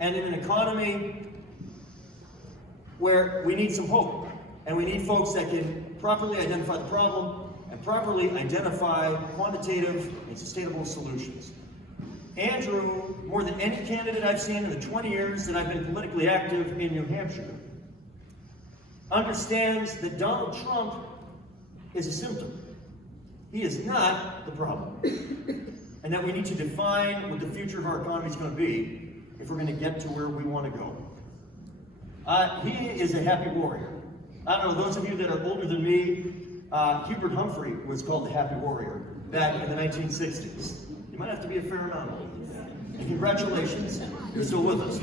and in an economy where we need some hope. And we need folks that can properly identify the problem and properly identify quantitative and sustainable solutions. Andrew, more than any candidate I've seen in the 20 years that I've been politically active in New Hampshire, understands that Donald Trump is a symptom. He is not the problem. And that we need to define what the future of our economy is going to be if we're going to get to where we want to go. He is a happy warrior. I don't know, those of you that are older than me, Hubert Humphrey was called the Happy Warrior back in the 1960s. You might have to be a fair amount older than that. And congratulations, you're still with us.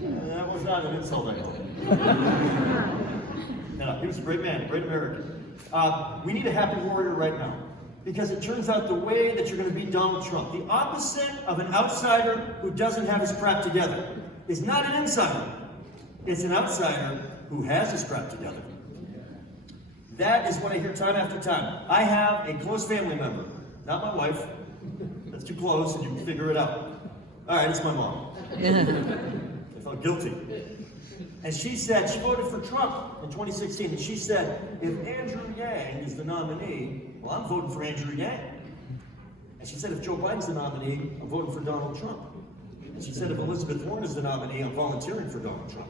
That was not an insult, I hope. No, he was a great man, a great American. We need a happy warrior right now, because it turns out the way that you're going to beat Donald Trump, the opposite of an outsider who doesn't have his crap together, is not an insider. It's an outsider who has his crap together. That is what I hear time after time. I have a close family member, not my wife. That's too close, and you can figure it out. All right, it's my mom. I felt guilty. And she said, she voted for Trump in 2016, and she said, if Andrew Yang is the nominee, well, I'm voting for Andrew Yang. And she said, if Joe Biden's the nominee, I'm voting for Donald Trump. And she said, if Elizabeth Warren is the nominee, I'm volunteering for Donald Trump.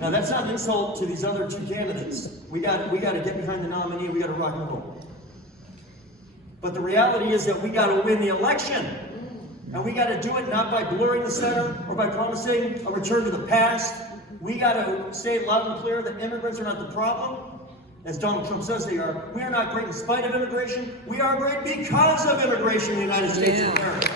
Now, that's not an insult to these other two candidates. We got to get behind the nominee, we got to rock and roll. But the reality is that we got to win the election. And we got to do it not by blurring the center or by promising a return to the past. We got to say loud and clear that immigrants are not the problem, as Donald Trump says they are. We are not great in spite of immigration. We are great because of immigration in the United States of America.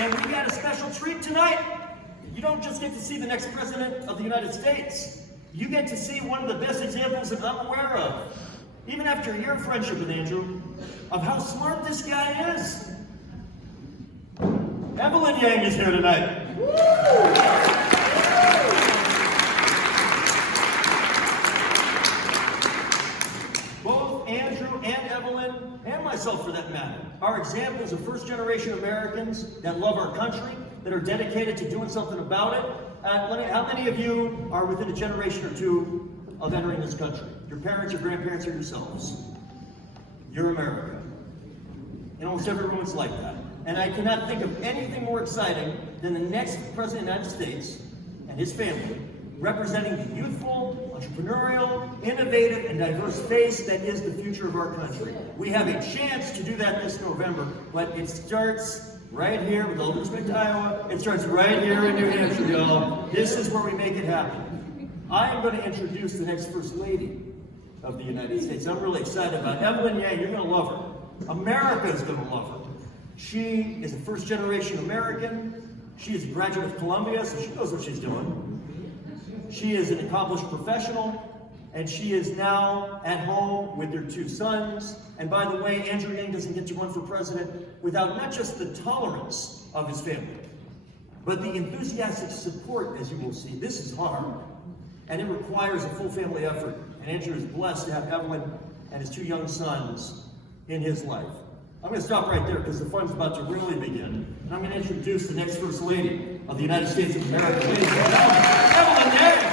And we got a special treat tonight. You don't just get to see the next president of the United States. You get to see one of the best examples that I'm aware of, even after a year of friendship with Andrew, of how smart this guy is. Evelyn Yang is here tonight. Both Andrew and Evelyn, and myself for that matter, are examples of first-generation Americans that love our country, that are dedicated to doing something about it. How many of you are within a generation or two of entering this country? Your parents, your grandparents, or yourselves? You're America. And almost every room is like that. And I cannot think of anything more exciting than the next President of the United States and his family representing the youthful, entrepreneurial, innovative, and diverse face that is the future of our country. We have a chance to do that this November, but it starts right here, with all due respect to Iowa, it starts right here in New Hampshire, y'all. This is where we make it happen. I am going to introduce the next First Lady of the United States. I'm really excited about it. Evelyn Yang, you're going to love her. America is going to love her. She is a first-generation American. She is a graduate of Columbia, so she knows what she's doing. She is an accomplished professional, and she is now at home with their two sons. And by the way, Andrew Yang doesn't get to run for president without not just the tolerance of his family, but the enthusiastic support, as you will see. This is hard, and it requires a full family effort. And Andrew is blessed to have Evelyn and his two young sons in his life. I'm going to stop right there because the fun's about to really begin. And I'm going to introduce the next First Lady of the United States of America. Ladies and gentlemen, Evelyn Yang.